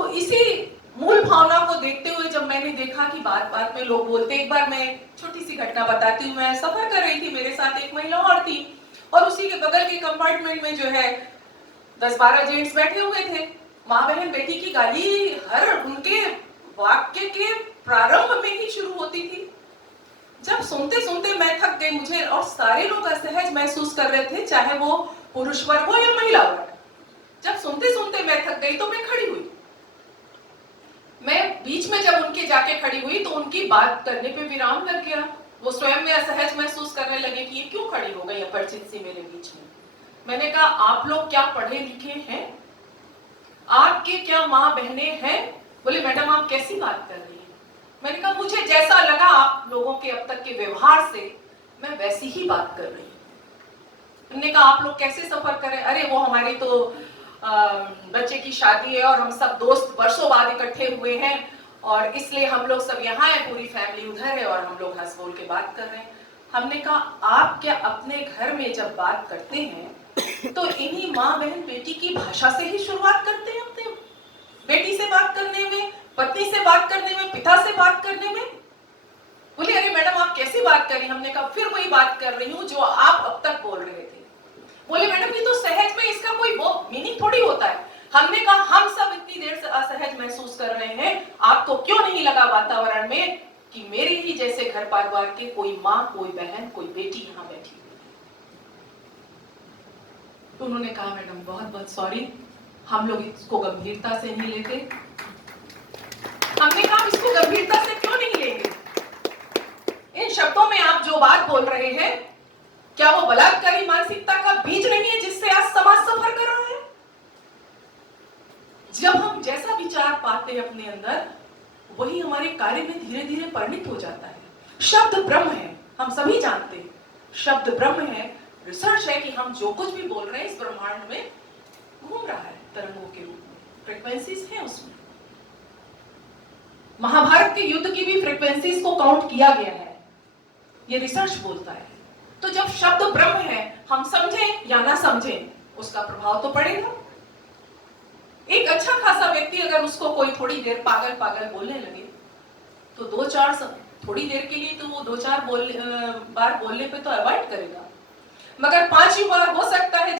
तो इसी मूल भावना को देखते हुए जब मैंने देखा कि बात बात में लोग बोलते, एक बार मैं छोटी सी घटना बताती हूँ। मैं सफर कर रही थी, मेरे साथ एक महिला और थी, और उसी के बगल के कंपार्टमेंट में जो है 10-12 जेंट्स बैठे हुए थे। माँ बहन बेटी की गाली हर उनके वाक्य के प्रारंभ में ही शुरू होती थी। जब सुनते सुनते मैं थक गई, मुझे और सारे लोग असहज महसूस कर रहे थे, चाहे वो पुरुष वर्ग हो या महिला वर्ग। जब सुनते सुनते मैं थक गई तो मैं खड़ी हुई। मैं बीच में जब उनके जाके खड़ी हुई तो उनकी बात करने पे विराम लग गया। वो स्वयं में असहज महसूस करने लगे कि ये क्यों खड़ी हो गई अपरिचित सी मेरे बीच में। मैंने कहा, आप लोग क्या पढ़े लिखे हैं? आपके क्या माँ बहने हैं? बोले, मैडम आप कैसी बात कर रही हैं? मैंने कहा, मुझे जैसा लगा आप लोगों के अब तक के व्यवहार से, मैं वैसी ही बात कर रही हूँ। उन्होंने कहा, आप लोग कैसे सफर करें? अरे वो हमारी तो बच्चे की शादी है और हम सब दोस्त वर्षों बाद इकट्ठे हुए हैं और इसलिए हम लोग सब यहाँ है, पूरी फैमिली उधर है और हम लोग हंस बोल के बात कर रहे हैं। हमने कहा, आप क्या अपने घर में जब बात करते हैं तो इन्हीं माँ बहन बेटी की भाषा से ही शुरुआत करते हैं? अपने बेटी से बात करने में, पत्नी से बात करने में, पिता से बात करने में? बोले, अरे मैडम आप कैसी बात कर रही? हमने कहा, फिर वही बात कर रही हूँ जो आप अब तक बोल रहे थे। बोले, मैडम ये तो सहज में, इसका कोई वो मीनिंग थोड़ी होता है। हमने कहा, हम सब इतनी देर से असहज महसूस कर रहे हैं, आपको क्यों नहीं लगा वातावरण में कि मेरे ही जैसे घर परिवार के कोई माँ, कोई बहन, कोई बेटी यहाँ बैठी हुई है? तो उन्होंने कहा, मैडम बहुत बहुत सॉरी, हम लोग इसको गंभीरता से नहीं लेते। हमने कहा, इसको गंभीरता से क्यों नहीं लेंगे? इन शब्दों में आप जो बात बोल रहे हैं, क्या वो बलात्कारी मानसिकता का बीज नहीं है जिससे आज समाज सफर कर रहा है? जब हम जैसा विचार पाते हैं अपने अंदर, वही हमारे कार्य में धीरे धीरे परिणित हो जाता है। शब्द ब्रह्म है, हम सभी जानते हैं, शब्द ब्रह्म है। रिसर्च है कि हम जो कुछ भी बोल रहे हैं इस ब्रह्मांड में घूम रहा है तरंगों के रूप में, फ्रीक्वेंसीज हैं उसमें। महाभारत के युद्ध की भी फ्रीक्वेंसीज को काउंट किया गया है, ये रिसर्च बोलता है। तो जब शब्द ब्रह्म है, हम समझें या ना समझें, उसका प्रभाव तो पड़ेगा। एक अच्छा खासा व्यक्ति अगर उसको कोई थोड़ी देर पागल पागल बोलने लगे तो थोड़ी देर के लिए तो वो 2-4 बार बोलने पे तो अवॉइड करेगा, मगर 5 बार हो सकता है